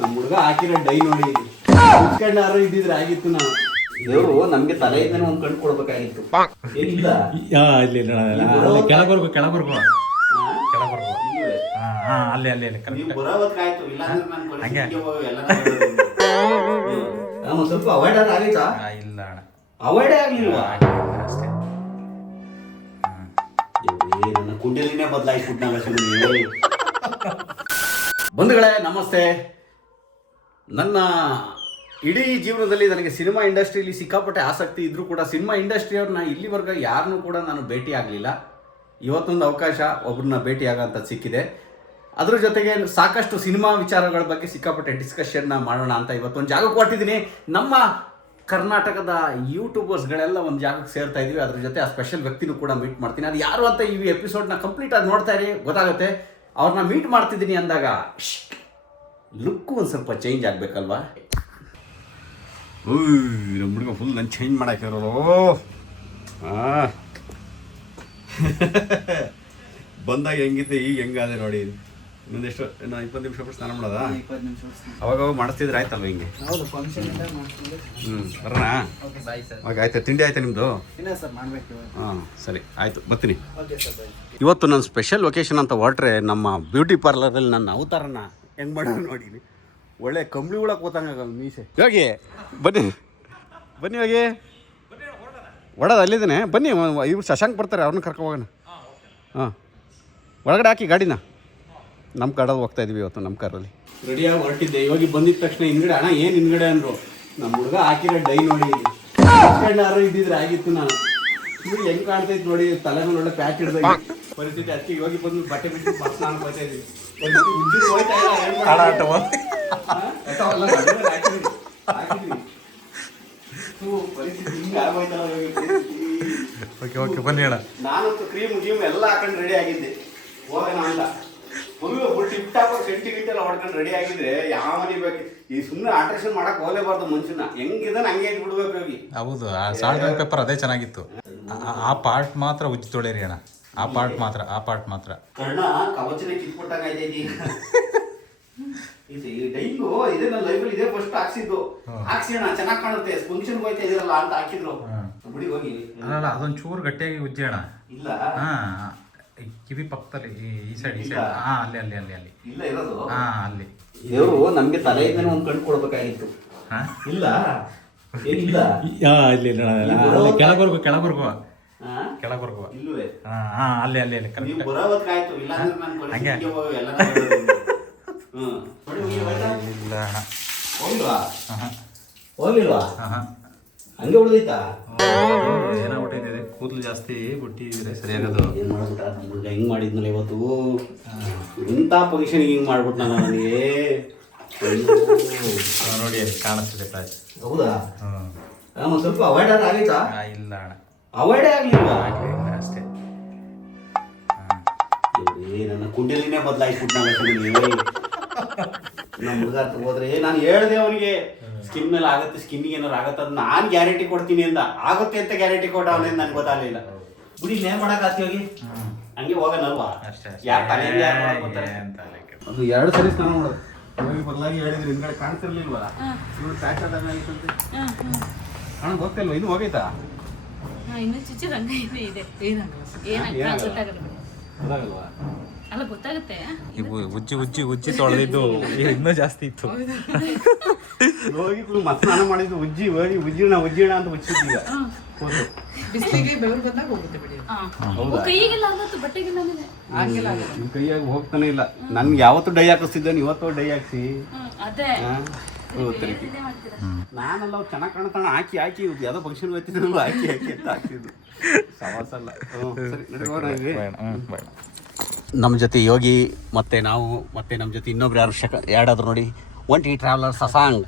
ನಮ್ಮ ಹುಡುಗ ಹಾಕಿರೋ ಡೈ ನೋಡಿ ಮುಚ್ಕೊಂಡಾರು ಇದ್ದಿದ್ರೆ ಆಗಿತ್ತು. ನಾವು ದೇವರು ನಮ್ಗೆ ತಲೆಯಿಂದನೇ ಒಂದ್ ಕಣ್ ಕೊಡ್ಬೇಕಾಗಿತ್ತು. ಏನಿಲ್ಲ ಕೆಳಬರ್ಗು ಕೆಳಬರ್ಗು ಕೆಳಬರ್ಗು ಅಲ್ಲಿ ಅಲ್ಲಿ ಅಲ್ಲಿ ನೀವು ಬರೋವತ್ತಾಯ್ತು. ಇಲ್ಲ ನಾನು ಸ್ವಲ್ಪ ಅವಾಯ್ಡ್ ಆಗೈತಾ? ಇಲ್ಲ ಅಣ್ಣ ಅವಾಯ್ಡೇ ಆಗ್ಲಿಲ್ವಾ? ಅಷ್ಟೇ. ನನ್ನ ಕುಂಡಲಿನೇ ಬದಲಾಯಿಸ್ಬಿಟ್ಟು ಬಂಧುಗಳೇ ನಮಸ್ತೆ. ನನ್ನ ಇಡೀ ಜೀವನದಲ್ಲಿ ನನಗೆ ಸಿನಿಮಾ ಇಂಡಸ್ಟ್ರಿಯಲ್ಲಿ ಸಿಕ್ಕಾಪಟ್ಟೆ ಆಸಕ್ತಿ ಇದ್ರೂ ಕೂಡ ಸಿನಿಮಾ ಇಂಡಸ್ಟ್ರಿಯವ್ರನ್ನ ಇಲ್ಲಿವರೆಗೂ ಯಾರನ್ನೂ ಕೂಡ ನಾನು ಭೇಟಿ ಆಗಲಿಲ್ಲ. ಇವತ್ತೊಂದು ಅವಕಾಶ ಒಬ್ಬರನ್ನ ಭೇಟಿ ಆಗೋಂಥ ಸಿಕ್ಕಿದೆ. ಅದ್ರ ಜೊತೆಗೆ ಸಾಕಷ್ಟು ಸಿನಿಮಾ ವಿಚಾರಗಳ ಬಗ್ಗೆ ಸಿಕ್ಕಾಪಟ್ಟೆ ಡಿಸ್ಕಷನ್ನ ಮಾಡೋಣ ಅಂತ ಇವತ್ತೊಂದು ಜಾಗಕ್ಕೆ ಕೊಟ್ಟಿದ್ದೀನಿ. ನಮ್ಮ ಕರ್ನಾಟಕದ ಯೂಟ್ಯೂಬರ್ಸ್ಗಳೆಲ್ಲ ಒಂದು ಜಾಗಕ್ಕೆ ಸೇರ್ತಾ ಇದ್ವಿ. ಅದ್ರ ಜೊತೆ ಆ ಸ್ಪೆಷಲ್ ವ್ಯಕ್ತಿನೂ ಕೂಡ ಮೀಟ್ ಮಾಡ್ತೀನಿ. ಅದು ಯಾರು ಅಂತ ಈ ಎಪಿಸೋಡ್ನ ಕಂಪ್ಲೀಟಾಗಿ ನೋಡ್ತಾ ಇರಿ, ಗೊತ್ತಾಗುತ್ತೆ. ಅವ್ರನ್ನ ಮೀಟ್ ಮಾಡ್ತಿದ್ದೀನಿ ಅಂದಾಗ ಲುಕ್ಕು ಒಂದು ಸ್ವಲ್ಪ ಚೇಂಜ್ ಆಗಬೇಕಲ್ವಾ? ನಮ್ಮ ಹುಡುಗ ಫುಲ್ ನಾನು ಚೇಂಜ್ ಮಾಡಾಕಿರೋರು. ಬಂದಾಗ ಹೆಂಗಿದ್ದೆ ಈಗ ಹೆಂಗಾದೆ ನೋಡಿ. ಇನ್ನೊಂದೆಷ್ಟು 20 ನಿಮಿಷ ಬಿಟ್ಟು ಸ್ನಾನ ಮಾಡೋದಾ? ಅವಾಗ ಮಾಡಿಸ್ತಿದ್ರೆ ಆಯ್ತಲ್ವ ಹಿಂಗೆ? ಬರೋಣ. ಓಕೆ ಆಯ್ತು. ತಿಂಡಿ ಆಯ್ತಾ ನಿಮ್ಮದು? ಹಾಂ ಸರಿ ಆಯಿತು, ಬರ್ತೀನಿ. ಇವತ್ತು ನನ್ನ ಸ್ಪೆಷಲ್ ಲೊಕೇಶನ್ ಅಂತ ಹೊರಟ್ರೆ ನಮ್ಮ ಬ್ಯೂಟಿ ಪಾರ್ಲರಲ್ಲಿ ನನ್ನ ಅವತಾರನ ಹೆಂಗೆ ಮಾಡೋದು ನೋಡಿನಿ. ಒಳ್ಳೆ ಕಂಬಳಿ ಒಳಗೆ ಕೂತಂಗ ಮೀಸೆ. ಇವಾಗೆ ಬನ್ನಿ ಬನ್ನಿ, ಇವಾಗೆ ಒಡೋದು ಅಲ್ಲಿದ್ದೇನೆ. ಬನ್ನಿ, ಇವ್ರು ಶಶಾಂಕ್ ಬರ್ತಾರೆ, ಅವ್ರನ್ನ ಕರ್ಕೊ ಹೋಗೋಣ. ಹಾಂ ಒಳಗಡೆ ಹಾಕಿ ಗಾಡಿನ. ನಮ್ಮ ಕಾರಲ್ಲಿ ಹೋಗ್ತಾ ಇದ್ವಿ ಇವತ್ತು, ನಮ್ಮ ಕಾರಲ್ಲಿ ರೆಡಿಯಾಗಿ ಹೊರಟಿದ್ದೆ. ಇವಾಗ ಬಂದಿದ್ದ ತಕ್ಷಣ ಹಿಂದ್ಗಡೆ ಅಣ್ಣ ಏನು ಹಿಂದ್ಗಡೆ ಅಂದರು. ನಮ್ಮ ಹುಡುಗ ಹಾಕಿರೋ ಡೈ ನೋಡಿ ಮುಚ್ಕೊಂಡಾರು ಇದ್ದಿದ್ರೆ ಆಗಿತ್ತು. ನಾನು ಇವ್ರು ಹೆಂಗೆ ಕಾಣ್ತೈತೆ ನೋಡಿ, ತಲೆ ಮೇಲೆ ಒಳ್ಳೆ ಪ್ಯಾಚ್ ಹಿಡ್ದಾಗ ಪರಿಸ್ಥಿತಿ. ಅದಕ್ಕೆ ಇವಾಗ ಬಂದು ಬಟ್ಟೆ ಬಿಟ್ಟು ಬಸ್ ನಾನು ಬರ್ತಾ ಇದ್ವಿ. ಹೋಯ್ತಾ ಬನ್ನಿ ಅಣ್ಣ. ನಾನಂತೂ ಕ್ರೀಮ್ ಗೀಮ್ ಎಲ್ಲ ಹಾಕೊಂಡು ರೆಡಿ ಆಗಿದ್ದೆ, ಹೋಗೋಣ ಅಂತ. ಫುಲ್ ಟಿಪ್ ಟಾಪ್ ಸೆಂಟಿಮೀಟರ್ ಹೊಡ್ಕೊಂಡು ರೆಡಿ ಆಗಿದ್ರೆ ಯಾವ ಮನೆ ಬೇಕು. ಈ ಸುಮ್ಮನೆ ಆಲ್ಟ್ರೇಷನ್ ಮಾಡಕ್ ಹೋಗಲೇಬಾರ್ದು ಮನುಷ್ಯನ. ಹೆಂಗಿದಾನೆ ಹಂಗೆ ಬಿಡ್ಬೇಕು ಹೋಗಿ. ಹೌದು, ಆ ಸಾಲ್ಟ್ ಅಂಡ್ ಪೇಪರ್ ಅದೇ ಚೆನ್ನಾಗಿತ್ತು. ಆ ಪಾರ್ಟ್ ಮಾತ್ರ ಉಜ್ಜಿ ತೊಳೆರಿ ಅಣ್ಣ. ಆ ಪಾರ್ಟ್ ಮಾತ್ರ ಕರ್ಣ ಕವಚನೆ ಕಿತ್ಕೊಟ್ಟಾಗ ಐತೈತಿ. ಡೈಂಗು ಇದೇ ನನ್ನ ಲೈಫಲ್ಲಿ ಇದೇ ಫಸ್ಟ್ ಹಾಕ್ಸಿದ್ದು. ಹಾಕ್ಸಿಣ ಚೆನ್ನಾಗಿ ಕಾಣುತ್ತೆ, ಫಂಕ್ಷನ್ ಹೋಯ್ತಾ ಇದಿರಲ್ಲ ಅಂತ ಹಾಕಿದ್ರು. ಬಿಡಿ ಹೋಗಿ. ಅಲ್ಲ ಅದೊಂದು ಚೂರು ಗಟ್ಟಿಯಾಗಿ ಉಜ್ಜಿ ಅಣ್ಣ. ಇಲ್ಲ ಕಿವಿ ಪಕ್ಕದಲ್ಲಿ ಈ ಸೈಡ್ ಅಲ್ಲಿ ಅಲ್ಲಿ ಅಲ್ಲಿ ಅಲ್ಲಿ ಇಲ್ಲ ಇರೋದು. ಅಲ್ಲಿ ದೇವರು ನಮ್ಗೆ ತಲೆಯಿಂದನೇ ಒಂದ್ ಕಣ್ ಕೊಡ್ಬೇಕಾಗಿತ್ತು. ಇಲ್ಲ ಏನಿಲ್ಲ ಕೆಳಬರ್ಗು ಇಲ್ಲವೇ ಅಲ್ಲಿ ಅಲ್ಲಿ ಅಲ್ಲಿ ನೀವು ಬರೋವತ್ತಾಯ್ತು. ಇಲ್ಲ ಅಂದ್ರೆ ಇಲ್ಲ ಅಣ್ಣ. ಹೋಗ್ಲಿಲ್ವಾ? ಹಂಗೆ ಉಳಿದೈತಾ? ಏನಾಗ್ಬಿಟ್ಟಿದೆ, ಕೂದಲು ಜಾಸ್ತಿ ಬಿಟ್ಟಿದ್ರೆ ಸರಿಯಾಗದು. ಏನ್ ಮಾಡ್ಬಿಟ್ಟ ನಮ್ಮ ಹುಡುಗ ಹಿಂಗ್ ಮಾಡಿದ್ನಲ್ಲ ಇವತ್ತು. ಇಂಥ ಫಂಕ್ಷನ್ ಹಿಂಗ್ ಮಾಡ್ಬಿಟ್ಟ ನನಗೆ. ನೋಡಿ ಕಾಣಿಸ್ತಿದೆ ಪ್ಯಾಚ್. ಹೌದಾ? ಸ್ವಲ್ಪ ಅವಾಯ್ಡ್ ಆಗೈತಾ? ಇಲ್ಲ ಅಣ್ಣ, ಅವಾಯ್ಡೇ ಆಗ್ಲಿಲ್ವಾ? ಅಷ್ಟೇ. ನನ್ನ ಕುಂಡಲಿನೇ ಬದಲಾಯಿಸ್ಬಿಟ್ಟು ನಮ್ಮ ಹುಡುಗ ಹೋದ್ರೆ ನಾನು ಹೇಳ್ದೆ ಅವನಿಗೆ ಸ್ಕಿನ್ ಮೇಲೆ ಆಗುತ್ತೆ, ಸ್ಕಿನ್ಗೆ ಏನಾರು ಆಗುತ್ತೆ ಅದು ನಾನು ಗ್ಯಾರಂಟಿ ಕೊಡ್ತೀನಿ ಅಂದ. ಆಗುತ್ತೆ ಅಂತ ಗ್ಯಾರಂಟಿ ಕೊಟ್ಟ ಅವನೇನು ನನ್ಗೆ ಗೊತ್ತಾಗಲಿಲ್ಲ. ಬಿಡಿ ನೇಮ್ ಮಾಡಕ್ ಹೋಗಿ ಹಂಗೆ ಹೋಗೋಣಲ್ವಾ? ಯಾರು ತಲೆಯಲ್ಲಿ ಯಾರು ಮಾಡಕ್ ಗೊತ್ತಾರೆ? ಅದು 2 ಸರಿ ಸ್ನಾನ ಮಾಡೋದು. ಹೋಗಿ ಬದಲಾಗಿ ಹೇಳಿದ್ರು ಹಿಂದ್ಗಡೆ ಕಾಣಿಸಿರ್ಲಿಲ್ವಲ್ಲ, ಇವ್ರು ಪ್ಯಾಚ್ ಆದಾಗ ಆಗಿತ್ತಂತೆ. ಹಣ ಗೊತ್ತಿಲ್ವ? ಇದು ಹೋಗೈತಾ? ಗೊತ್ತಾಗಲ್ವಾ? ಅಲ್ಲ ಗೊತ್ತಾಗುತ್ತೆ. ಉಜ್ಜಿ ತೊಳೆದಿದ್ದು ಇನ್ನೂ ಜಾಸ್ತಿ ಇತ್ತು. ಹೋಗಿ ಮತ್ತೆ ಸ್ನಾನ ಮಾಡಿದ್ದು ಹೋಗಿ ಉಜ್ಜಿಣ ಅಂತ ಉಜ್ಜಿದ್ದೀಗ. ನಿಮ್ ಕೈಯಾಗ ಹೋಗ್ತಾನೆ ಇಲ್ಲ. ನನ್ಗೆ ಯಾವತ್ತು ಡೈ ಹಾಕಿಸ್ತಿದ್ದೇನೆ, ಇವತ್ತು ಡೈ ಹಾಕ್ಸಿ. ನಾನೆಲ್ಲ ಅವ್ರು ಚೆನ್ನಾಗಿ ಕಾಣ್ತಾಣ ಹಾಕಿ ಯಾವ್ದೋ ಫಂಕ್ಷನ್ ಹೋಗ್ತಿದ್ರು ಹಾಕಿ ಅಂತ ಹಾಕ್ತಿದ್ದು. ಸವಾಸಲ್ಲ. ನಮ್ಮ ಜೊತೆ ಯೋಗಿ ಮತ್ತೆ ನಾವು ಮತ್ತೆ ನಮ್ಮ ಜೊತೆ ಇನ್ನೊಬ್ರು ಯಾರಾದ್ರು ನೋಡಿ ಒಂಟಿ ಟ್ರಾವೆಲರ್ ಶಶಾಂಕ್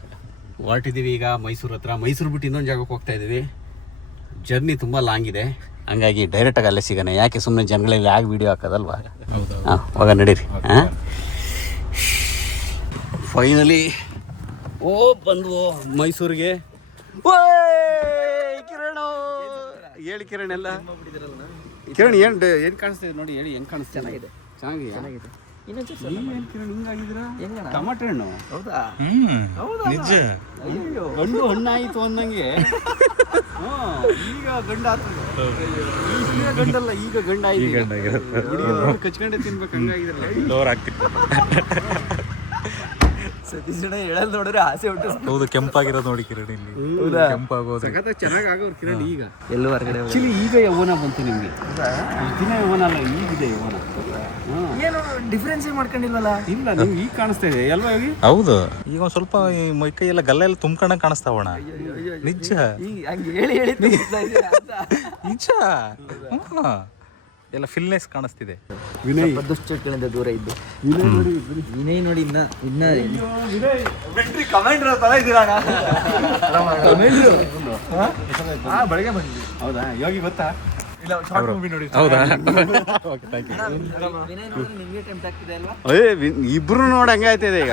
ಹೊರಟಿದ್ದೀವಿ. ಈಗ ಮೈಸೂರು ಹತ್ರ. ಮೈಸೂರು ಬಿಟ್ಟು ಇನ್ನೊಂದು ಜಾಗಕ್ಕೆ ಹೋಗ್ತಾ ಇದ್ದೀವಿ. ಜರ್ನಿ ತುಂಬ ಲಾಂಗ್ ಇದೆ, ಹಂಗಾಗಿ ಡೈರೆಕ್ಟಾಗಿ ಅಲ್ಲೇ ಸಿಗೋಣ. ಯಾಕೆ ಸುಮ್ಮನೆ ಜನಗಳಲ್ಲಿ ಯಾಕೆ ವೀಡಿಯೋ ಹಾಕೋದಲ್ವಾ? ಹಾಂ ಹೋಗ ನಡೀರಿ. ಹಾಂ ಫೈನಲಿ ಬಂದ್ವು ಮೈಸೂರಿಗೆ. ಕಿರಣ್ ಹೇಳಿ ಕಿರಣ್ ಎಲ್ಲ. ಕಿರಣ್ ಏನು ಕಾಣಿಸ್ತಿದೆ ನೋಡಿ, ಹೇಳಿ ಹೆಂಗೆ ಕಾಣಿಸ್ತಾ? ಚೆನ್ನಾಗಿದೆ. ನೀವೇನ್ ಕಿರಣ್ ಹಿಂಗಾಗಿದ್ದೀರಾ? ಟಮಾಟೆ ಹಣ್ಣು ಹೌದಾ? ನಿಜ. ಅಯ್ಯೋ ಗಂಡು ಹಣ್ಣಾಯಿತು ಅನ್ನಂಗೆ ಈಗ ಗಂಡ ಆಗ್ತದೆ. ಈಗ ಗಂಡಲ್ಲ, ಈಗ ಗಂಡಾಯ್ತು. ಹುಡುಗಿಯರು ಕಚ್ಕೊಂಡೆ ತಿನ್ಬೇಕು ಹಂಗಾಗಿದ್ರಲ್ಲ. ಡೋರ್ ಆಗ್ತಿತ್ತು. ಸತೀಶ್ ಅಣ್ಣ ಹೇಳಲ್ ನೋಡಿದ್ರೆ ಆಸೆ ಉಂಟು. ಹೌದು, ಕೆಂಪಾಗಿರೋದು ನೋಡಿ ಕಿರಣ್ ಇಲ್ಲಿ. ಕೆಂಪಾಗೋದು ಚೆನ್ನಾಗಿ ಆಗೋರು ಕಿರಣ್ ಈಗ. ಎಲ್ಲೂ ಹೊರಗಡೆ ಆಕ್ಚುಲಿ ಈಗ ಯೌವನ ಬಂತು ನಿಮ್ಗೆ. ದಿನ ಯೌವನ ಅಲ್ಲ, ಈಗಿದೆ ಯೌವನ. ಏನು ಡಿಫ್ರೆನ್ಸ್ ಮಾಡ್ಕೊಂಡಿಲ್ವಲ್ಲ? ಇಲ್ಲ, ನಿಮ್ಗೆ ಈಗ ಕಾಣಿಸ್ತಾ ಇದೆ ಅಲ್ವಾ? ಹೌದು, ಈಗ ಒಂದ್ ಸ್ವಲ್ಪ ಈ ಮೈಕೈ ಎಲ್ಲ ಗಲ್ಲ ಎಲ್ಲ ತುಂಬ್ಕೊಂಡಂಗೆ ಕಾಣಿಸ್ತಾವಣ. ನಿಜ ಹಂಗೆ ಹೇಳಿ ಹೇಳಿ ನಿಜ. ಎಲ್ಲ ಫಿಲ್ನೆಸ್ ಕಾಣಿಸ್ತಿದೆ. ವಿನಯ್ ದುಶ್ಚಟಗಳಿಂದ ದೂರ ಇದ್ದು. ವಿನಯ್ ನೋಡಿ ಇನ್ನ ಬೆಳಗ್ಗೆ ಬಂದ್ವಿ. ಹೌದಾ? ಯೋಗಿ ಗೊತ್ತಾ? ಹೌದಾ? ನಿಮ್ಗೆ ಟೆಂಪ್ಟ್ ಆಗ್ತಿದೆ ಅಲ್ವಾ? ಇಬ್ರು ನೋಡಿ ಹಂಗೆ ಆಯ್ತಿದೆ ಈಗ.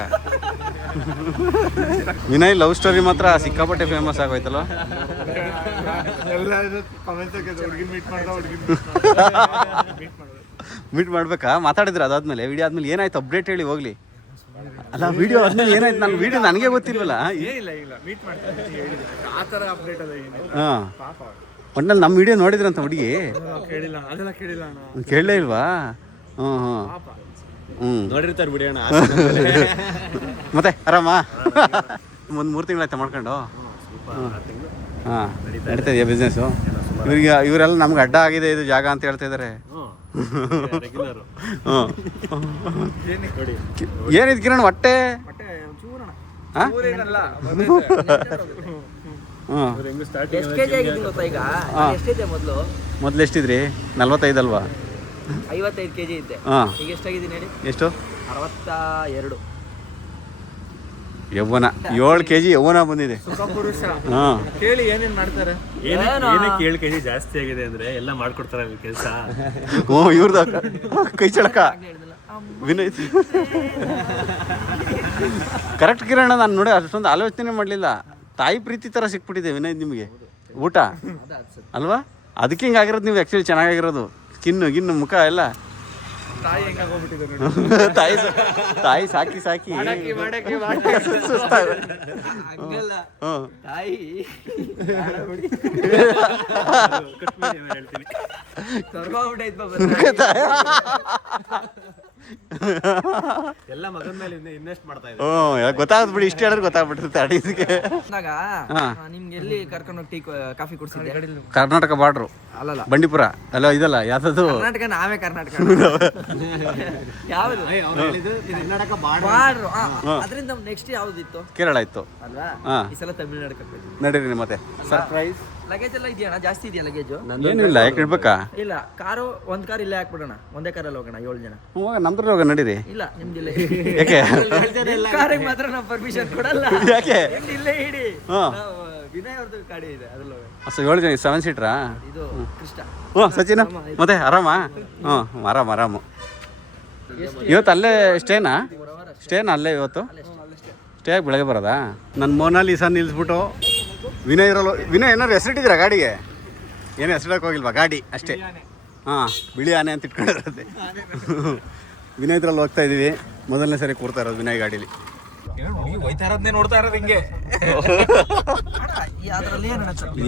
ವಿನಯ್ ಲವ್ ಸ್ಟೋರಿ ಮಾತ್ರ ಸಿಕ್ಕಾಪಟ್ಟೆ ಫೇಮಸ್ ಆಗೋಯ್ತಲ್ವ? ಮೀಟ್ ಮಾಡ್ಬೇಕಾ? ಮಾತಾಡಿದ್ರೆ ಅದಾದ್ಮೇಲೆ ವಿಡಿಯೋ ಆದ್ಮೇಲೆ ಏನಾಯ್ತು ಅಪ್ಡೇಟ್ ಹೇಳಿ ಹೋಗ್ಲಿ. ಅಲ್ಲ, ವಿಡಿಯೋ ಆದ್ಮೇಲೆ ಏನಾಯ್ತು? ನನ್ನ ವಿಡಿಯೋ ನನಗೆ ಗೊತ್ತಿಲ್ವಲ್ಲ. ಹಾಂ, ಒಟ್ಟಲ್ಲಿ ನಮ್ಮ ವಿಡಿಯೋ ನೋಡಿದ್ರಂತ ಹುಡುಗಿ ಕೇಳಲೇ ಇಲ್ವಾ? ಹ್ಞೂ ಹ್ಞೂ ಹ್ಞೂ ನೋಡಿರ್ತಾರೆ ಬಿಡಿ ಅಣ್ಣ. ಮತ್ತೆ ಆರಾಮ? ಒಂದು 3 ತಿಂಗಳಾಯ್ತಾ ಮಾಡ್ಕೊಂಡು? ಹಾಂ, ನಡೀತಾ ಇದೆಯಾ ಬಿಸ್ನೆಸ್ಸು? ಇವರೆಲ್ಲ ನಮ್ಗೆ ಅಡ್ಡ ಆಗಿದೆ ಇದು ಜಾಗ ಅಂತ ಹೇಳ್ತಾ ಇದ್ದಾರೆ. ಏನಿದ್ ಕಿರಣ್ ಹೊಟ್ಟೆ? ಮೊದ್ಲು ಎಷ್ಟಿದ್ರಿ? 45 ಅಲ್ವಾ? 55 kg ಇದ್ದೆ. ಈಗ ಎಷ್ಟಾಗಿದ್ದೀನಿ ಹೇಳಿ? ಎಷ್ಟು? 62. ಯೌವನ 7 kg ಯೌವನ ಬಂದಿದೆ. ಹಾಂ, ಕೇಳಿ ಏನೇನ್ ಮಾಡ್ತಾರೆ? ಏನಕ್ಕೆ 7 kg ಜಾಸ್ತಿ ಆಗಿದೆ ಅಂದ್ರೆ ಎಲ್ಲ ಮಾಡ್ಕೊಡ್ತಾರೆ ಕೆಲಸ. ಹ್ಞೂ, ಇವ್ರದ್ದು ಕೈ ಚಳಕ ವಿನಯ್. ಕರೆಕ್ಟ್ ಕಿರಣ, ನಾನು ನೋಡಿ ಅಷ್ಟೊಂದು ಆಲೋಚನೆ ಮಾಡಲಿಲ್ಲ. ತಾಯಿ ಪ್ರೀತಿ ಥರ ಸಿಕ್ಬಿಟ್ಟಿದೆ ವಿನಯ್ ನಿಮಗೆ ಊಟ ಅಲ್ವಾ? ಅದಕ್ಕೆ ಹಿಂಗಾಗಿರೋದು ನೀವು. ಆ್ಯಕ್ಚುಲಿ ಚೆನ್ನಾಗಿರೋದು ಗಿನ್ನು ಮುಖ ಎಲ್ಲ. ತಾಯಿ ಸಾಕಿ ಸಾಕಿ ಎಲ್ಲ ಮಗನ ಮೇಲೆ ಇನ್ವೆಸ್ಟ್ ಮಾಡ್ತಾ ಇದ್ದಾರೆ. ಗೊತ್ತಾಗದ್ ಬಿಡಿ, ಇಷ್ಟ ಹೇಳಿದ್ರೆ ಗೊತ್ತಾಗ್ಬಿಟ್ಟಿರುತ್ತೆ ಅಡಿಗೆ. ನಿಮ್ಗೆ ಎಲ್ಲಿ ಕರ್ಕೊಂಡು ಹೋಗಿ ಕಾಫಿ ಕುಡಿಸಿದ್ದೆ? ಕರ್ನಾಟಕ ಬಾರ್ಡ್ರು ಅಲ್ಲಲ್ಲ, ಬಂಡೀಪುರ ಅಲ್ಲ, ಇದಲ್ಲ ಯಾವ್ದು ಕರ್ನಾಟಕ. ನಾವೇ ಕರ್ನಾಟಕ. ಯಾವ್ದು ಬಾರ್ಡ್ರು? ಅದರಿಂದ ನೆಕ್ಸ್ಟ್ ಯಾವ್ದಿತ್ತು? ಕೇರಳ ಇತ್ತು ಅಲ್ವಾ? ಈ ಸಲ ತಮಿಳ್ನಾಡು ನಡೀರಿ. ಮತ್ತೆ ಸರ್ಪ್ರೈಸ್ ಲಗೇಜ್ ಎಲ್ಲ ಇದೆಯಣ್ಣ? ಜಾಸ್ತಿ ಇದೆಯಾ ಲಗೇಜ್? ಏನಿಲ್ಲ, ಯಾಕೆ ಇಡ್ಬೇಕಾ? ಇಲ್ಲ, ಒಂದ್ ಕಾರ್ ಇಲ್ಲೇ ಹಾಕ್ಬಿಡೋಣ. ಒಂದೇ ಕಾರಲ್ಲಿ ಹೋಗೋಣ 7 ಜನ. ನಮ್ದ್ರಲ್ಲಿ ಹೋಗ ನಡೀರಿ. ಇಲ್ಲ, ನಿಮ್ದಿಲ್ಲ. ಯಾಕೆ? ಕಾರಿಗೆ ಮಾತ್ರ ನಾವು ಪರ್ಮಿಷನ್ ಕೊಡಲ್ಲ. ಯಾಕೆ? ಇಲ್ಲೇ ಇಡಿ. ವಿನಯ್ ಅವ್ರದ್ದು ಗಾಡಿ ಇದೆ, ಅದ್ರಲ್ಲಿ ಹೋಗೋಣ. 7 ಜನ 7 ಸೀಟ್ರಾ? ಇದು ಕೃಷ್ಣ. ಸಚಿನ ಮತ್ತೆ ಆರಾಮ? ಆರಾಮು. ಇವತ್ತು ಅಲ್ಲೇ ಸ್ಟೇನಾ ಅಲ್ಲೇ ಇವತ್ತು? ಸ್ಟೇ ಆಗಿ ಬೆಳಗ್ಗೆ ಬರೋದಾ? ನನ್ನ ಮೊನಾಲಿಸಾ ನಿಲ್ಲಿಸ್ಬಿಟ್ಟು ವಿನಯ್ ಇರಲ್ಲ. ವಿನಯ್ ಏನಾದ್ರು ಹೆಸರಿಟ್ಟಿದ್ದೀರಾ ಗಾಡಿಗೆ? ಏನು ಹೆಸರಿಡಕ್ಕೆ ಹೋಗಿಲ್ವಾ? ಗಾಡಿ ಅಷ್ಟೇ. ಹಾಂ, ಬಿಳಿ ಆನೆ ಅಂತ ಇಟ್ಕೊಂಡಿರುತ್ತೆ. ವಿನಯ್ ಇದ್ರಲ್ಲಿ ಹೋಗ್ತಾ ಇದ್ದೀವಿ. ಮೊದಲನೇ ಸರಿ ಕೂರ್ತಾ ಇರೋದು ವಿನಯ್ ಗಾಡೀಲಿ. ನೋಡ್ತಾ ಇರೋದು ಹಿಂಗೆ.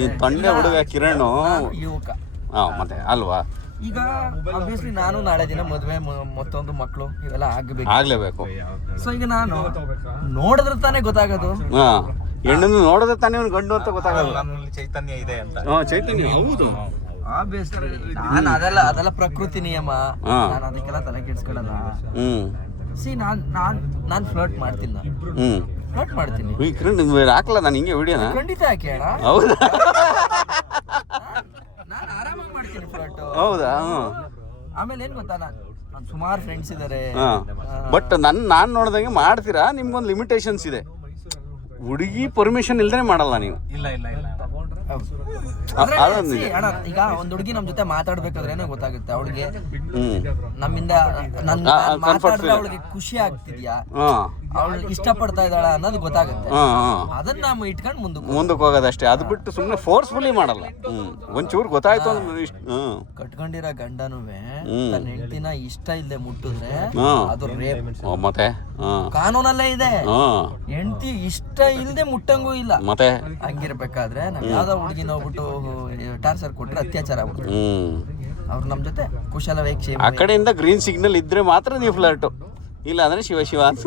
ಈ ತಂಡೆ ಹುಡುಗ ಕಿರಣ್ ಯುವಕ. ಹಾಂ, ಮತ್ತೆ ಅಲ್ವಾ? ಈಗ ಆಬ್ವಿಯಸ್ಲಿ ನಾನು ನಾಳೆ ದಿನ ಮದುವೆ, ಮತ್ತೊಂದು ಮಕ್ಕಳು ಇವೆಲ್ಲ ಆಗ್ಲೇಬೇಕು. ಸೊ ಈಗ ನಾನು ನೋಡಿದ್ರೆ ತಾನೇ ಗೊತ್ತಾಗೋದು. ಹಾಂ, ಹೆಣ್ಣನ್ನು ನೋಡಿದ್ರೆ ತಾನೇ ಅವ್ನು ಗಂಡು ಅಂತ ಗೊತ್ತಾಗಲ್ಲ. ಚೈತನ್ಯ ಇದೆ ಅಂತ. ಚೈತನ್ಯ ಹೌದು. ನಾನು ಅದೆಲ್ಲ ಪ್ರಕೃತಿ ನಿಯಮ. ನಾನು ಅದಕ್ಕೆಲ್ಲ ತಲೆ ಕೆಡಿಸ್ಕೊಳ್ಳಲ್ಲ. ನಾನು ಫ್ಲರ್ಟ್ ಮಾಡ್ತೀನಿ. ಫ್ಲರ್ಟ್ ಮಾಡ್ತೀನಿ. ಹಾಕಲ್ಲ ನಾನು ಹಿಂಗೆ ವಿಡಿಯೋನ? ಖಂಡಿತ ಹಾಕಿ ಅಣ್ಣ. ಹೌದಾ? ನಾನು ಆರಾಮಾಗಿ ಮಾಡ್ತೀನಿ ಫ್ಲರ್ಟ್. ಹೌದಾ? ಆಮೇಲೆ ಏನ್ ಗೊತ್ತಾ, ನಾನು ಸುಮಾರು ಫ್ರೆಂಡ್ಸ್ ಇದ್ದಾರೆ. ಬಟ್ ನಾನು ನೋಡ್ದಂಗೆ ಮಾಡ್ತೀರಾ? ನಿಮ್ಗೊಂದು ಲಿಮಿಟೇಷನ್ಸ್ ಇದೆ. ಹುಡುಗಿ ಪರ್ಮಿಷನ್ ಇಲ್ದೇ ಮಾಡಲ್ಲ ನೀವು. ಇಲ್ಲ ಅಣ್ಣ, ಈಗ ಒಂದ್ ಹುಡುಗಿ ನಮ್ ಜೊತೆ ಮಾತಾಡ್ಬೇಕಾದ್ರೆ ಗೊತ್ತಾಗುತ್ತೆ ಅವಳಿಗೆ ನಮ್ಮಿಂದ ಮಾತಾಡಿದ್ರೆ ಅವಳಿಗೆ ಖುಷಿ ಆಗ್ತಿದ್ಯಾ, ಅವಳು ಇಷ್ಟಪಡ್ತಾ ಇದ್ದಾಳ ಅನ್ನೋದು ಗೊತ್ತಾಗುತ್ತೆ. ಹಾಂ ಹಾಂ ಅದನ್ನ ನಾವು ಇಟ್ಕೊಂಡು ಮುಂದಕ್ಕೆ ಹೋಗೋದಷ್ಟೇ. ಅದು ಬಿಟ್ಟು ಸುಮ್ಮನೆ ಫೋರ್ಸ್ಫುಲಿ ಮಾಡಲ್ಲ. ಒಂಚೂರು ಗೊತ್ತಾಯ್ತು ಅಂದ್ರೆ ಕಟ್ಕೊಂಡಿರೋ ಗಂಡನೂ ತನ್ನ ಹೆಂಡತಿನ ಇಷ್ಟ ಇಲ್ಲದೆ ಮುಟ್ಟಿದ್ರೆ ಅದು ರೇಪ್. ಮತ್ತೆ ಕಾನೂನಲ್ಲೇ ಇದೆ. ಹೆಂಡತಿ ಇಷ್ಟ ಇಲ್ಲದೆ ಮುಟ್ಟಂಗೂ ಇಲ್ಲ. ಮತ್ತೆ ಹಂಗಿರ್ಬೇಕಾದ್ರೆ ನಾವ್ ಯಾವ್ದೋ ಹುಡುಗಿನ ಹೋಗ್ಬಿಟ್ಟು ಟಾರ್ಚರ್ ಕೊಟ್ರೆ ಅತ್ಯಾಚಾರ ಆಗ್ಬಿಡ್ತಾರೆ. ಅವ್ರು ನಮ್ ಜೊತೆ ಕುಶಲವೇ ಕ್ಷೇಮ. ಆ ಕಡೆಯಿಂದ ಗ್ರೀನ್ ಸಿಗ್ನಲ್ ಇದ್ರೆ ಮಾತ್ರ ನೀವು ಫ್ಲರ್ಟು, ಇಲ್ಲ ಅಂದ್ರೆ ಶಿವ ಶಿವ ಅಂತ.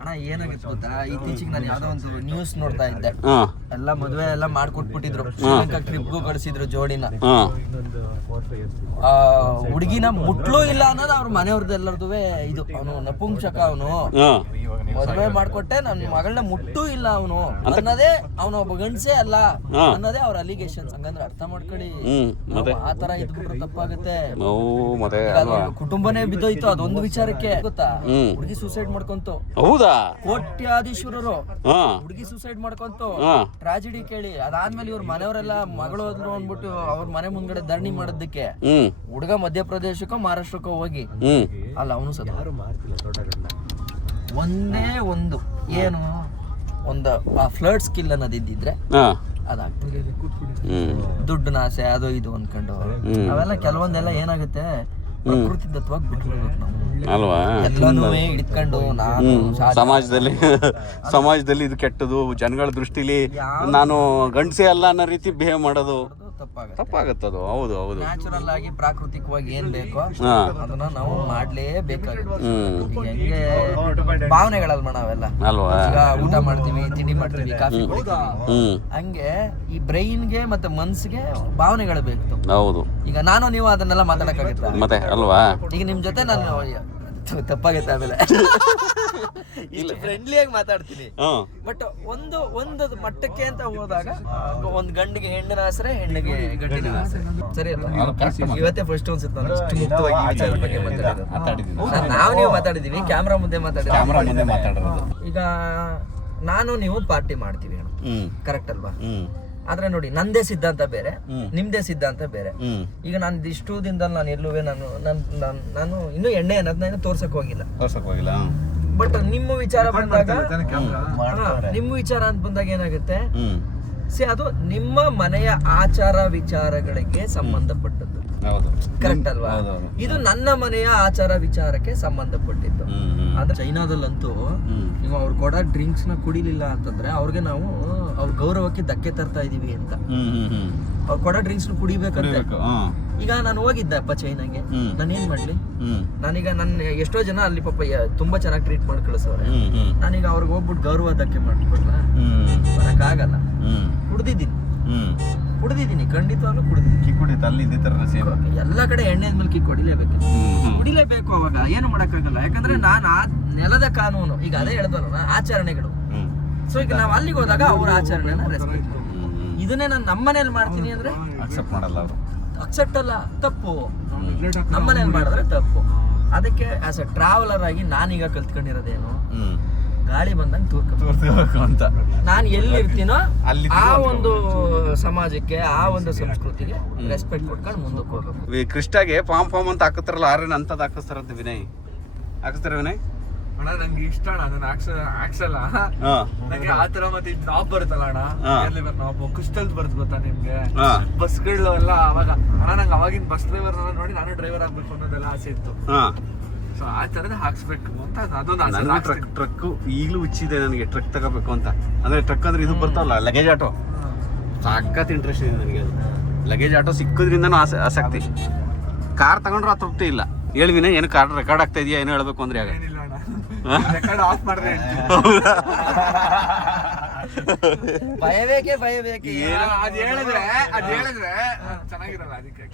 ಅಣ್ಣ ಏನಾಗಿತ್ತು ಗೊತ್ತಾ, ಇತ್ತೀಚೆಗೆ ನಾನು ಯಾವ್ದೋ ಒಂದು ನ್ಯೂಸ್ ನೋಡ್ತಾ ಇದ್ದೆ. ಎಲ್ಲ ಮದುವೆ ಎಲ್ಲ ಮಾಡ್ಕೊಟ್ಬಿಟ್ಟಿದ್ರು, ಶ್ರೀಲಂಕಾ ಟ್ರಿಪ್ಗೂ ಕಳ್ಸಿದ್ರು ಜೋಡಿನ. ಹುಡುಗಿನ ಮುಟ್ಲು ಇಲ್ಲ ಅನ್ನೋದು ಅವ್ರ ಮನೆಯವ್ರದ್ದೆಲ್ಲರದು ಇದು. ಅವನು ನಪುಂಸಕ, ಅವನು ಮದುವೆ ಮಾಡ್ಕೊಟ್ಟೆ ನನ್ನ ಮಗಳನ್ನ ಮುಟ್ಟೂ ಇಲ್ಲ ಅವನು ಅನ್ನೋದೇ, ಅವನು ಒಬ್ಬ ಗಂಡಸೇ ಅಲ್ಲ ಅನ್ನೋದೇ ಅವ್ರ ಅಲಿಗೇಷನ್ಸ್. ಹಂಗಂದ್ರೆ ಅರ್ಥ ಮಾಡ್ಕೊಳ್ಳಿ, ಆ ತರ ಇದ್ಬಿಟ್ರೆ ತಪ್ಪಾಗುತ್ತೆ. ಕುಟುಂಬನೇ ಬಿದ್ದೋಯ್ತು ಅದೊಂದು ವಿಚಾರಕ್ಕೆ ಗೊತ್ತಾ. ಹುಡುಗಿ ಸೂಸೈಡ್ ಮಾಡ್ಕೊಂತು. ಹೌದಾ? ಕೋಟ್ಯಾಧೀಶ್ವರರು ಹುಡುಗಿ ಸೂಸೈಡ್ ಮಾಡ್ಕೊಂತು. ಟ್ರಾಜಿಡಿ ಕೇಳಿ. ಅದಾದ್ಮೇಲೆ ಇವ್ರ ಮನೆಯವರೆಲ್ಲ ಮಗಳು ಹೋದ್ರು ಅಂದ್ಬಿಟ್ಟು ಅವ್ರ ಮನೆ ಮುಂದ್ಗಡೆ ಧರಣಿ ಮಾಡೋದಕ್ಕೆ ಹುಡುಗ ಮಧ್ಯಪ್ರದೇಶಕ್ಕೋ ಮಹಾರಾಷ್ಟ್ರಕ್ಕೋ ಹೋಗಿ ಅಲ್ಲ ಅವನು ಸತ ಒಂದೇ ಒಂದು ಏನು ಒಂದು ಫ್ಲರ್ಟ್ ಸ್ಕಿಲ್ ಅನ್ನೋದು ಇದ್ದಿದ್ರೆ ಅದಾಗ್ತದೆ. ದುಡ್ಡಿನ ಆಸೆ ಅದು ಇದು ಅನ್ಕೊಂಡು ಅವೆಲ್ಲ ಕೆಲವೊಂದೆಲ್ಲ ಏನಾಗುತ್ತೆ ಪ್ರಕೃತಿ ದತ್ತವಾಗಿ ಬಿಟ್ಬಿಡ್ಬೇಕು ನಾವು ಅಲ್ವಾ. ಎಲ್ಲಾನು ಹಿಡ್ಕೊಂಡು ನಾನು ಸಮಾಜದಲ್ಲಿ ಇದು ಕೆಟ್ಟದು, ಜನಗಳ ದೃಷ್ಟಿಲಿ ನಾನು ಗಂಡಸೇ ಅಲ್ಲ ಅನ್ನೋ ರೀತಿ ಬಿಹೇವ್ ಮಾಡೋದು ತಪ್ಪಾಗತ್ತದು. ಹೌದು ಹೌದು. ನ್ಯಾಚುರಲ್ ಆಗಿ ಪ್ರಾಕೃತಿಕವಾಗಿ ಏನ್ ಬೇಕೋ ಅದನ್ನ ನಾವು ಮಾಡ್ಲೇಬೇಕಾಗುತ್ತೆ. ಹೆಂಗೆ ಭಾವನೆಗಳಲ್ವ ನಾವೆಲ್ಲ ಅಲ್ವಾ. ಈಗ ಊಟ ಮಾಡ್ತೀವಿ, ತಿಂಡಿ ಮಾಡ್ತೀವಿ, ಕಾಫಿ ಕುಡಿತೀವಿ. ಹಂಗೆ ಈ ಬ್ರೈನ್ಗೆ ಮತ್ತೆ ಮನ್ಸಿಗೆ ಭಾವನೆಗಳು ಬೇಕು. ಹೌದು. ಈಗ ನಾನು ನೀವು ಅದನ್ನೆಲ್ಲ ಮಾತಾಡಕ್ಕಾಗತ್ತ ಮತ್ತೆ ಅಲ್ವಾ. ಈಗ ನಿಮ್ ಜೊತೆ ನಾನು ತಪ್ಪಾಗತ್ತೆ ಆಮೇಲೆ ಇಷ್ಟು ಫ್ರೆಂಡ್ಲಿಯಾಗಿ ಮಾತಾಡ್ತೀನಿ. ಬಟ್ ಒಂದು ಮಟ್ಟಕ್ಕೆ ಅಂತ ಹೋದಾಗ ಒಂದ್ ಗಂಡಿಗೆ ಹೆಣ್ಣಿನ ಆಸರೆ, ಹೆಣ್ಣಿಗೆ ಗಂಡಿನ ಆಸರೆ. ಸರಿ ಅಲ್ಲ? ಇವತ್ತೇ ಫಸ್ಟ್ ಅನ್ಸುತ್ತೆ ನಾನು ಇಷ್ಟು ಮುಕ್ತವಾಗಿ ಈ ವಿಚಾರದ ಬಗ್ಗೆ ಮಾತಾಡಿದ್ದೀನಿ. ನಾವು ನೀವು ಮಾತಾಡಿದೀವಿ, ಕ್ಯಾಮ್ರಾ ಮುಂದೆ ಮಾತಾಡಿದ್ವಿ. ಈಗ ನಾನು ನೀವು ಪಾರ್ಟಿ ಮಾಡ್ತೀವಿ ಅಣ್ಣ, ಕರೆಕ್ಟ್ ಅಲ್ವಾ? ಆದ್ರೆ ನೋಡಿ, ನಂದೇ ಸಿದ್ಧಾಂತ ಬೇರೆ, ನಿಮ್ದೇ ಸಿದ್ಧಾಂತ ಬೇರೆ. ಈಗ ನಾನು ಇಷ್ಟು ದಿನದಲ್ಲಿ ನಾನು ಎಲ್ಲುವೆ ನಾನು ಇನ್ನೂ ಎಣ್ಣೆ ಅನ್ನೋದನ್ನ ತೋರ್ಸಕ್ ಹೋಗಿಲ್ಲ. ಬಟ್ ನಿಮ್ಮ ವಿಚಾರ ಬಂದಾಗ ಅಂತ ಬಂದಾಗ ಏನಾಗುತ್ತೆ, ಅದು ನಿಮ್ಮ ಮನೆಯ ಆಚಾರ ವಿಚಾರಗಳಿಗೆ ಸಂಬಂಧಪಟ್ಟದ್ದು. ಕರೆಕ್ಟ್ ಅಲ್ವಾ? ಇದು ನನ್ನ ಮನೆಯ ಆಚಾರ ವಿಚಾರಕ್ಕೆ ಸಂಬಂಧಪಟ್ಟಿದ್ದು. ಆದ್ರೆ ಚೈನಾದಲ್ಲಂತೂ ನೀವು ಅವ್ರು ಕೊಡೋ ಡ್ರಿಂಕ್ಸ್ ನ ಕುಡಿಲಿಲ್ಲ ಅಂತಂದ್ರೆ ಅವ್ರಿಗೆ ನಾವು ಅವ್ರ ಗೌರವಕ್ಕೆ ಧಕ್ಕೆ ತರ್ತಾ ಇದೀವಿ ಅಂತ. ಅವ್ರು ಕೊಡೋ ಡ್ರಿಂಕ್ಸ್ ಕುಡಿಬೇಕಂತ. ಈಗ ನಾನು ಹೋಗಿದ್ದೆಪ್ಪ ಚೈನಾಗೆ, ನಾನು ಏನ್ ಮಾಡ್ಲಿ? ನಾನೀಗ ನನ್ನ ಎಷ್ಟೋ ಜನ ಅಲ್ಲಿ ಪಾಪ ತುಂಬಾ ಚೆನ್ನಾಗಿ ಟ್ರೀಟ್ ಮಾಡಿ ಕಳಿಸೋರೆ. ನಾನೀಗ ಅವ್ರಿಗೆ ಹೋಗ್ಬಿಟ್ಟು ಗೌರವ ಧಕ್ಕೆ ಮಾಡ್ಕೊಡ್ಲ? ಬರಕ್ಕಾಗಲ್ಲ. ಕುಡ್ದಿದ್ದೀನಿ, ಖಂಡಿತವಾಗ್ಲೂ ಕುಡಿದಿದ್ದೀನಿ. ಎಲ್ಲ ಕಡೆ ಎಣ್ಣೆ ಮೇಲೆ ಕಿಕ್ ಕುಡಿಲೇಬೇಕು. ಅವಾಗ ಏನು ಮಾಡಕ್ಕಾಗಲ್ಲ, ಯಾಕಂದ್ರೆ ನಾನು ಆ ನೆಲದ ಕಾನೂನು. ಈಗ ಅದೇ ಹೇಳ್ದಲ್ಲ ಆಚರಣೆಗಳು. ಸೊ ಈಗ ನಾವು ಅಲ್ಲಿಗೆ ಹೋದಾಗ ಅವ್ರ ಆಚರಣೆನ ರೆಸ್ಪೆಕ್ಟ್. ಇದನ್ನೇ ನಾನು ನಮ್ಮನೇಲಿ ಮಾಡ್ತೀನಿ ಅಂದ್ರೆ ಅಕ್ಸೆಪ್ಟ್ ಮಾಡಲ್ಲ ಅವರು. ಅಕ್ಸೆಪ್ಟ್ ಅಲ್ಲ, ತಪ್ಪು. ನಮ್ಮನೇಲಿ ಮಾಡಿದ್ರೆ ತಪ್ಪು. ಅದಕ್ಕೆ ಆಸ್ ಅ ಟ್ರಾವೆಲರ್ ಆಗಿ ನಾನೀಗ ಕಲ್ತ್ಕೊಂಡಿರೋದೇನು, ಗಾಳಿ ಬಂದಂಗೆ ತೂರ್ಬೇಕು ಅಂತ. ನಾನು ಎಲ್ಲಿರ್ತೀನೋ ಆ ಒಂದು ಸಮಾಜಕ್ಕೆ, ಆ ಒಂದು ಸಂಸ್ಕೃತಿಗೆ ರೆಸ್ಪೆಕ್ಟ್ ಕೊಟ್ಕೊಂಡು ಮುಂದಕ್ಕೆ ಹೋಗ್ಬೇಕು. ಕೃಷ್ಣಗೆ ಪಾಮ್ ಅಂತ ಹಾಕುತ್ತಾರಲ್ಲ, ಆರೇನು ಅಂತದ್ ಹಾಕಿಸ್ತಾರಂತೆ ವಿನಯ್. ಹಾಕಿಸ್ತಾರ ವಿನಯ್? ಅಣ್ಣ ನಂಗೆ ಇಷ್ಟ ಅಣ್ಣ, ಅದನ್ನ ಹಾಕ್ಸಲ್ಲ ನಂಗೆ ಆತರ. ಮತ್ತೆ ನಾಪ್ ಬರುತ್ತಲ್ಲ ಅಣ್ಣ, ನಾಪ್ ಕ್ರಿಸ್ಟಲ್ ಬರುತ್ತೆ ಗೊತ್ತಾ ನಿಮ್ಗೆ? ಬಸ್ಗಳು ಎಲ್ಲ ಅವಾಗ ಅಣ್ಣ ನಂಗೆ ಅವಾಗಿನ ಬಸ್ ಡ್ರೈವರ್ ನೋಡಿ ನಾನು ಡ್ರೈವರ್ ಆಗ್ಬೇಕು ಅನ್ನೋದೆಲ್ಲ ಆಸೆ ಇತ್ತು. ಸೊ ಆ ತರದ ಹಾಕ್ಸ್ಬೇಕು ಅಂತ ಅದೊಂದು ಟ್ರಕ್ ಈಗಲೂ ಹುಚ್ಚಿದೆ ನನಗೆ, ಟ್ರಕ್ ತಗೋಬೇಕು ಅಂತ. ಅಂದ್ರೆ ಟ್ರಕ್ ಅಂದ್ರೆ ಇದು ಬರ್ತಾವಲ್ಲ, ಲಗೇಜ್ ಆಟೋ. ಸಖತ್ ಇಂಟ್ರೆಸ್ಟ್ ಇದೆ ನನಗೆ. ಲಗೇಜ್ ಆಟೋ ಸಿಕ್ಕೋದ್ರಿಂದನೂ ಆಸಕ್ತಿ. ಕಾರ್ ತಗೊಂಡ್ರು ಆ ತೃಪ್ತಿ ಇಲ್ಲ. ಹೇಳ್ವಿನ ಏನು ಕಾರ್ ರೆಕಾರ್ಡ್ ಆಗ್ತಾ ಇದೆಯಾ ಏನು ಹೇಳ್ಬೇಕು ಅಂದ್ರೆ ಆಗ ರೆಕಾರ್ಡ್ ಆಫ್ ಮಾಡಿದ್ರೆ ಭಯ ಬೇಕೇ ಅದ್ ಹೇಳಿದ್ರೆ ಚೆನ್ನಾಗಿರಲ್ಲ ಅದಕ್ಕೆ.